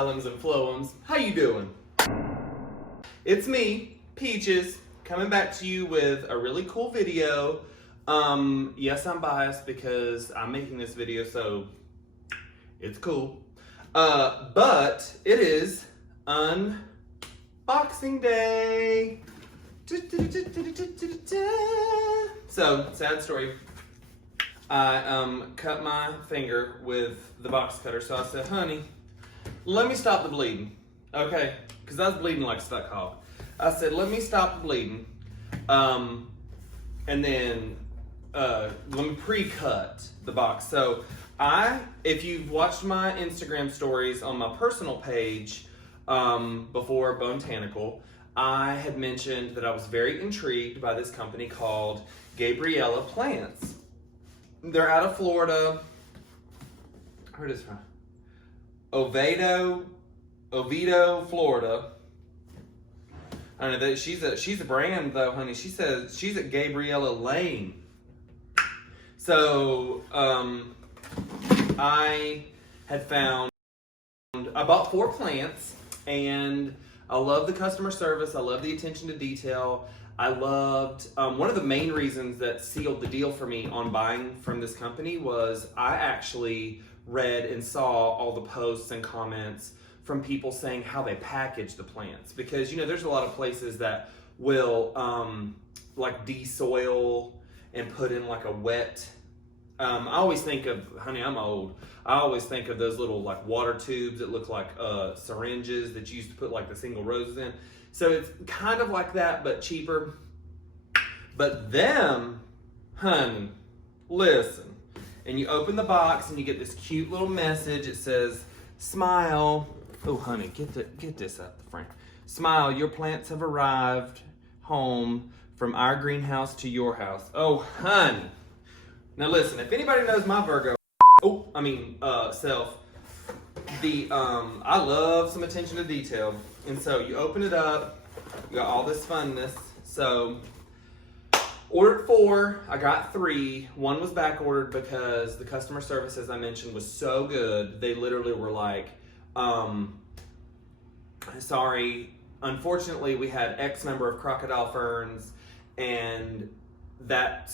xylums and phloems. How you doing? It's me, Peaches, coming back to you with a really cool video. Yes, I'm biased because I'm making this video, so it's cool. But it is unboxing day. So, sad story. I cut my finger with the box cutter, so I said, honey, let me stop the bleeding, okay? Because I was bleeding like a stuck hog. I said, let me stop the bleeding, and then let me pre-cut the box. So if you've watched my Instagram stories on my personal page before Botanical, I had mentioned that I was very intrigued by this company called Gabriella Plants. They're out of Florida. Where it is from? Oviedo, Florida. I know that she's a brand though, honey. She says she's at Gabriella Lane. So I bought 4 plants, and I love the customer service. I love the attention to detail. I loved, one of the main reasons that sealed the deal for me on buying from this company was I actually read and saw all the posts and comments from people saying how they package the plants. Because, you know, there's a lot of places that will like de-soil and put in like a wet, I always think of, honey, I'm old. I always think of those little like water tubes that look like syringes that you used to put like the single roses in. So it's kind of like that, but cheaper. But them, honey, listen. And you open the box and you get this cute little message. It says, smile. Oh, honey, get this out the frame. Smile, your plants have arrived home from our greenhouse to your house. Oh, honey. Now listen, if anybody knows my Virgo, self, I love some attention to detail. And so you open it up, you got all this funness. So ordered 4, I got 3. 1 was back ordered because the customer service, as I mentioned, was so good. They literally were like, sorry, unfortunately we had X number of crocodile ferns, and that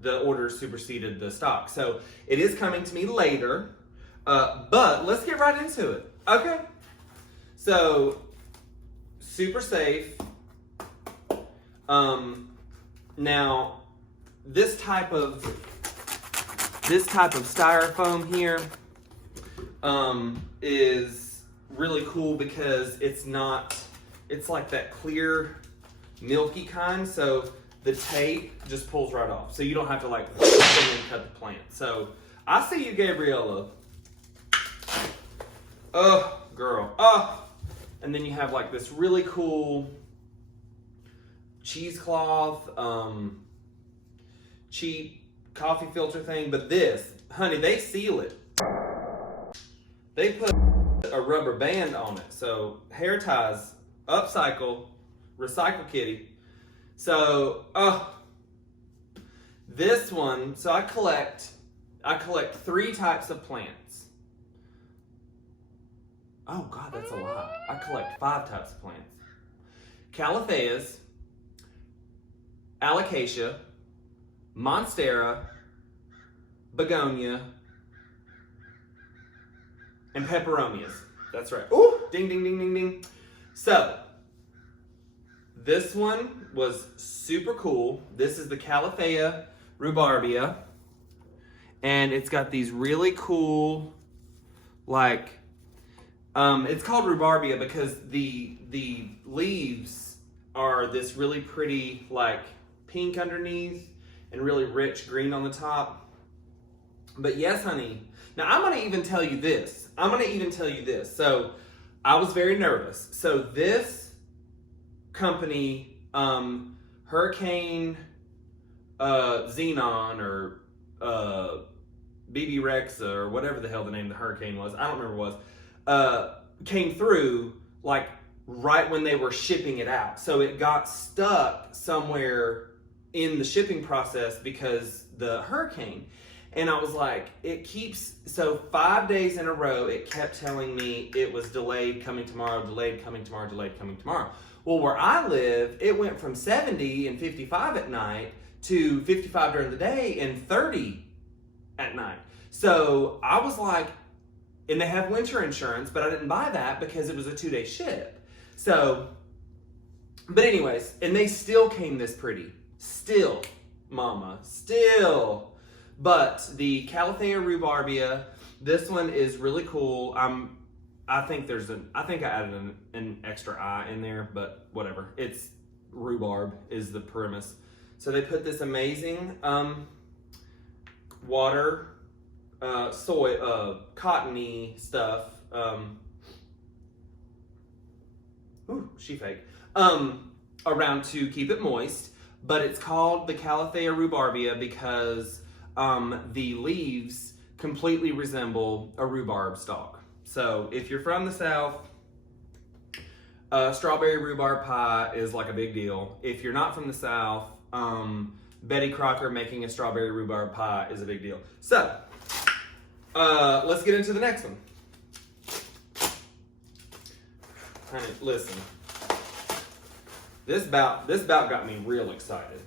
the order superseded the stock. So it is coming to me later, but let's get right into it, okay? So, super safe. Now, this type of styrofoam here is really cool because it's like that clear, milky kind. So the tape just pulls right off. So you don't have to like cut the plant. So I see you, Gabriella. Oh, girl. Oh. And then you have like this really cool cheesecloth, cheap coffee filter thing. But this, honey, they seal it. They put a rubber band on it. So hair ties, upcycle, recycle kitty. So, this one, so I collect 3 types of plants. Oh God, that's a lot. I collect 5 types of plants. Calatheas, alocasia, monstera, begonia, and peperomias. That's right. Ooh, ding, ding, ding, ding, ding. So, this one was super cool. This is the Calathea rhubarba. And it's got these really cool, like, it's called rhubarba because the leaves are this really pretty, like, pink underneath and really rich green on the top. But yes, honey. Now, I'm going to even tell you this. So, I was very nervous. So, this company, Hurricane Xenon or BB Rex or whatever the hell the name of the hurricane was, I don't remember what it was, came through like right when they were shipping it out. So it got stuck somewhere in the shipping process because the hurricane. And I was like, so 5 days in a row, it kept telling me it was delayed, coming tomorrow, delayed, coming tomorrow, delayed, coming tomorrow. Well, where I live, it went from 70 and 55 at night to 55 during the day and 30 at night. So I was like, and they have winter insurance, but I didn't buy that because it was a 2-day ship. So, but anyways, and they still came this pretty. Still, mama, still. But the Calathea rhubarbia, this one is really cool. I think I added an extra I in there, but whatever. It's rhubarb is the premise. So they put this amazing water, soy, cottony stuff. Ooh, she fake. Around to keep it moist, but it's called the Calathea rhubarbia because the leaves completely resemble a rhubarb stalk. So if you're from the South, strawberry rhubarb pie is like a big deal. If you're not from the South, Betty Crocker making a strawberry rhubarb pie is a big deal. So let's get into the next one. Honey, listen. This bout got me real excited.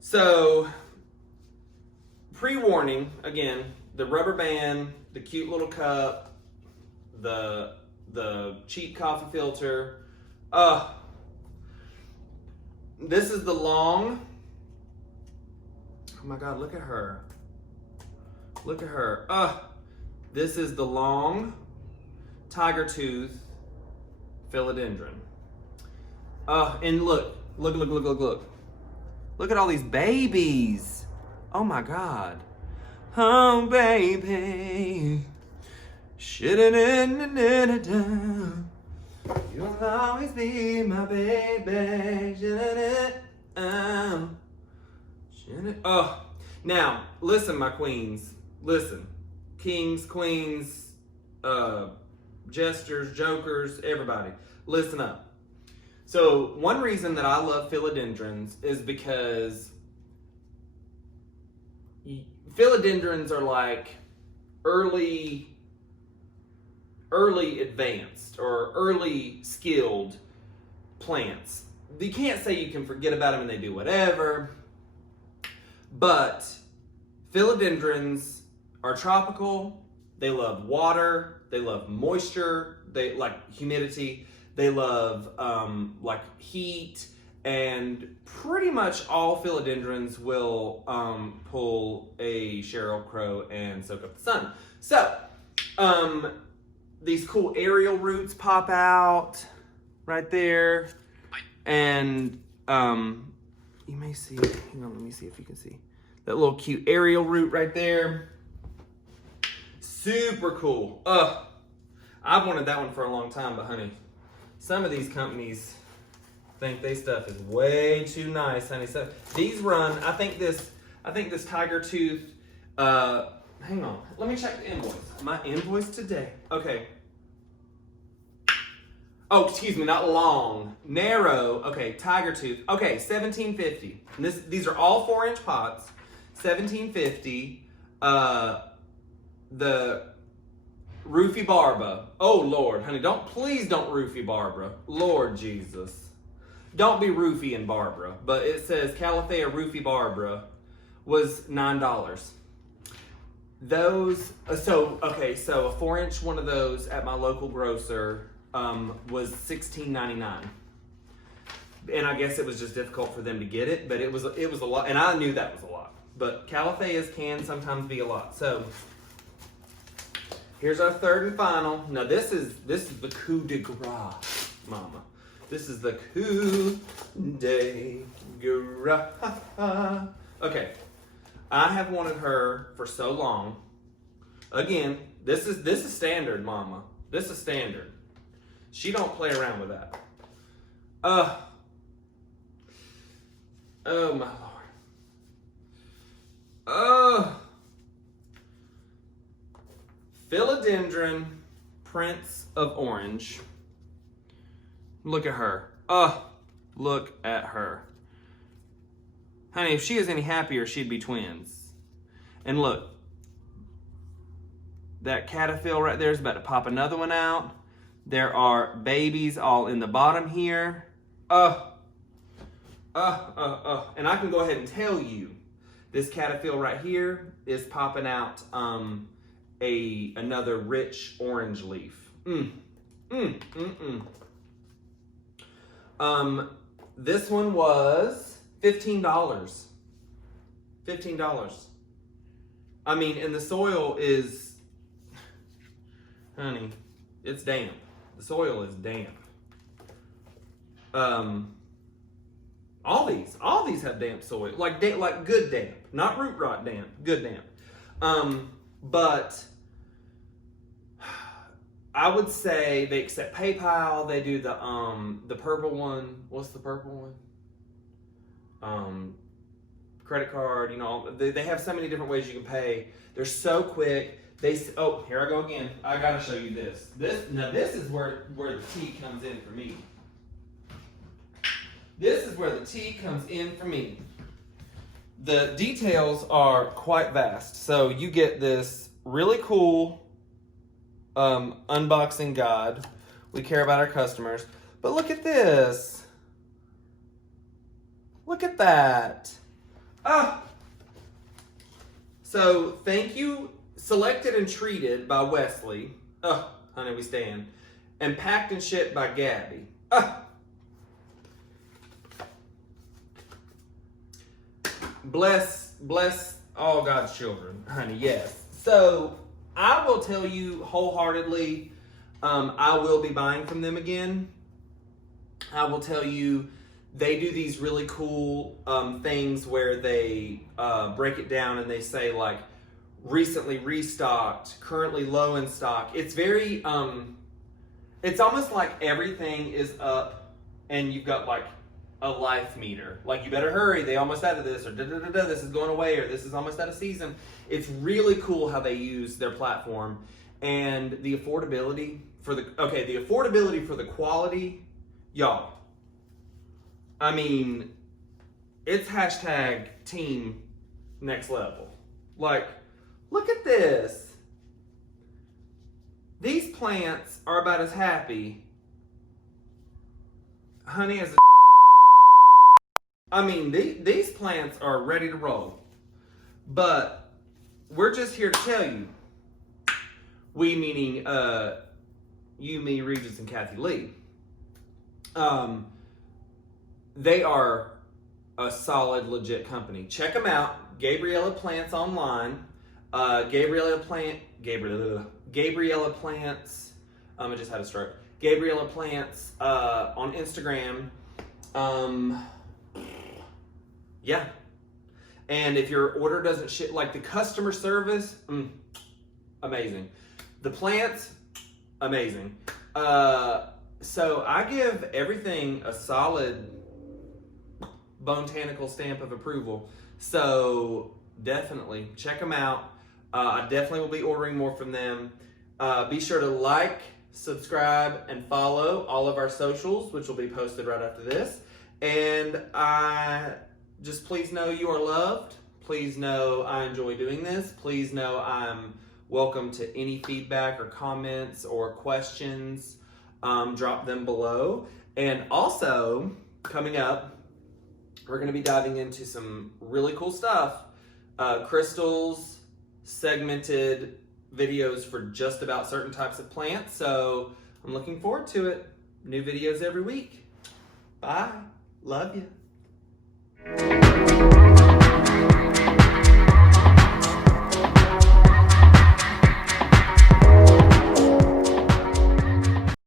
So, pre-warning, again, the rubber band, the cute little cup, the cheap coffee filter. This is the long, oh my God, look at her. Look at her. This is the long tiger tooth philodendron. And look. Look at all these babies. Oh my God. Oh baby. You'll always be my baby. Now, listen, my queens. Listen. Kings, queens, jesters, jokers, everybody. Listen up. So one reason that I love philodendrons is because philodendrons are like early advanced or early skilled plants. You can't say you can forget about them and they do whatever, but philodendrons are tropical. They love water. They love moisture. They like humidity. They love like heat, and pretty much all philodendrons will pull a Sheryl Crow and soak up the sun. So these cool aerial roots pop out right there, and you may see, hang on, let me see if you can see that little cute aerial root right there. Super cool. I've wanted that one for a long time, but honey, some of these companies think they stuff is way too nice, honey. So these run, I think this tiger tooth, hang on, let me check the invoice. My invoice today. Okay. Oh, excuse me, not long. Narrow, okay, tiger tooth. Okay, $17.50. And these are all 4-inch pots. $17.50. The rufibarba. Oh Lord, honey, please don't rufibarba. Lord Jesus. Don't be Rufy and Barbara. But it says Calathea rufibarba was $9. Those, so a 4-inch one of those at my local grocer was $16.99. And I guess it was just difficult for them to get it, but it was a lot, and I knew that was a lot. But Calatheas can sometimes be a lot. So here's our third and final. Now this is the coup de grace, mama. This is the coup de grace. Okay, I have wanted her for so long. Again, this is standard, mama. This is standard. She don't play around with that. Oh my Lord. Philodendron Prince of Orange. Look at her. Look at her. Honey, if she is any happier, she'd be twins. And look, that cataphil right there is about to pop another one out. There are babies all in the bottom here. And I can go ahead and tell you, this cataphil right here is popping out another rich orange leaf. This one was $15. $15. I mean, and the soil is, honey, it's damp. The soil is damp. All these have damp soil, like good damp, not root rot damp, good damp. But I would say they accept PayPal. They do the purple one. What's the purple one? Credit card. You know, they have so many different ways you can pay. They're so quick. Oh, here I go again. I gotta show you this. This is where the tea comes in for me. This is where the tea comes in for me. The details are quite vast. So you get this really cool unboxing guide. We care about our customers. But look at this. Look at that. So thank you. Selected and treated by Wesley. Honey, we stand. And packed and shipped by Gabby. Bless all God's children, honey, yes. So I will tell you wholeheartedly, I will be buying from them again. I will tell you, they do these really cool things where they break it down and they say like, recently restocked, currently low in stock. It's very, it's almost like everything is up and you've got like a life meter. Like, you better hurry, they almost out of this, or this is going away, or this is almost out of season. It's really cool how they use their platform, and the affordability for the quality, y'all. I mean, it's hashtag team next level. Like, look at this. These plants are about as happy, honey, as a I mean, these plants are ready to roll. But we're just here to tell you, we meaning you, me, Regis, and Kathy Lee, they are a solid, legit company. Check them out. Gabriella Plants online. Gabriella Plants. I just had a stroke. Gabriella Plants on Instagram. Yeah. And if your order doesn't ship, like the customer service, amazing. The plants, amazing. So I give everything a solid botanical stamp of approval. So definitely check them out. I definitely will be ordering more from them. Be sure to like, subscribe, and follow all of our socials, which will be posted right after this. And just please know you are loved. Please know I enjoy doing this. Please know I'm welcome to any feedback or comments or questions. Drop them below. And also, coming up, we're going to be diving into some really cool stuff. Crystals, segmented videos for just about certain types of plants. So I'm looking forward to it. New videos every week. Bye. Love you.